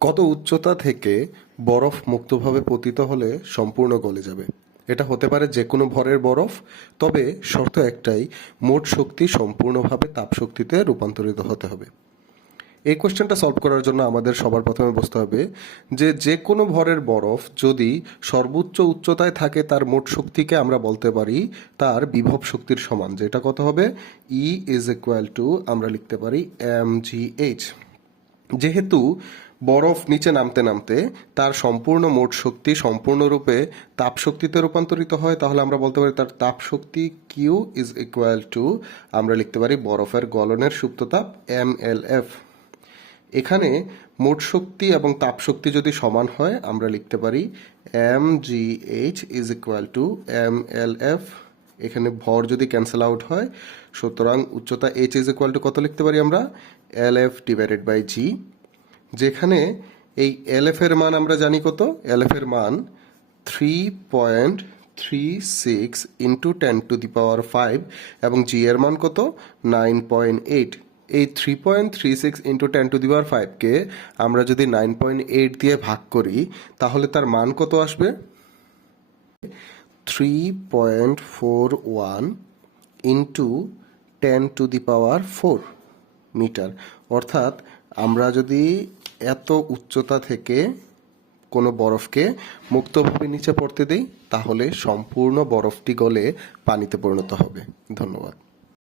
কত উচ্চতা থেকে বরফ মুক্তভাবে পতিত হলে সম্পূর্ণ গলে যাবে? এটা হতে পারে যে কোনো ভরের বরফ, তবে শর্ত একটাই, মোট শক্তি সম্পূর্ণভাবে তাপশক্তিতে রূপান্তরিত হতে হবে। এই কোয়েশ্চেনটা সলভ করার জন্য আমাদের সবার প্রথমে বুঝতে হবে যে কোনো ভরের বরফ যদি সর্বোচ্চ উচ্চতায় থাকে তার মোট শক্তিকে আমরা বলতে পারি তার বিভব শক্তির সমান, যেটা কত হবে? E ইজ ইকুয়াল টু আমরা লিখতে পারি mgh। যেহেতু বরফ নিচে নামতে নামতে তার সম্পূর্ণ মোট শক্তি সম্পূর্ণরূপে তাপ শক্তিতে রূপান্তরিত হয়, তাহলে আমরা বলতে পারি তার তাপ শক্তি কিউ ইজ ইকুয়াল টু আমরা লিখতে পারি বরফের গলনের সুপ্ত তাপ mLF। এখানে মোট শক্তি এবং তাপ শক্তি যদি সমান হয় আমরা লিখতে পারি mgh is equal to mLF। এখানে ভর যদি ক্যান্সেল আউট হয়, সুতরাং উচ্চতা h ইজ ইকুয়াল টু কত লিখতে পারি আমরা? LF divided by g। যেখানে এই LF এর মান আমরা জানি কত? LF এর মান 3.36 ইন্টু 10⁵ এবং g এর মান কত? 9.8। এই 3.36 ইন্টু 10⁵ কে আমরা যদি 9.8 দিয়ে ভাগ করি তাহলে তার মান কত আসবে? 3.41 ইন্টু 10⁴ মিটার। অর্থাৎ আমরা যদি এত উচ্চতা থেকে কোনো বরফকে মুক্তভাবে নিচে পড়তে দেই তাহলে সম্পূর্ণ বরফটি গলে পানিতে পরিণত হবে। ধন্যবাদ।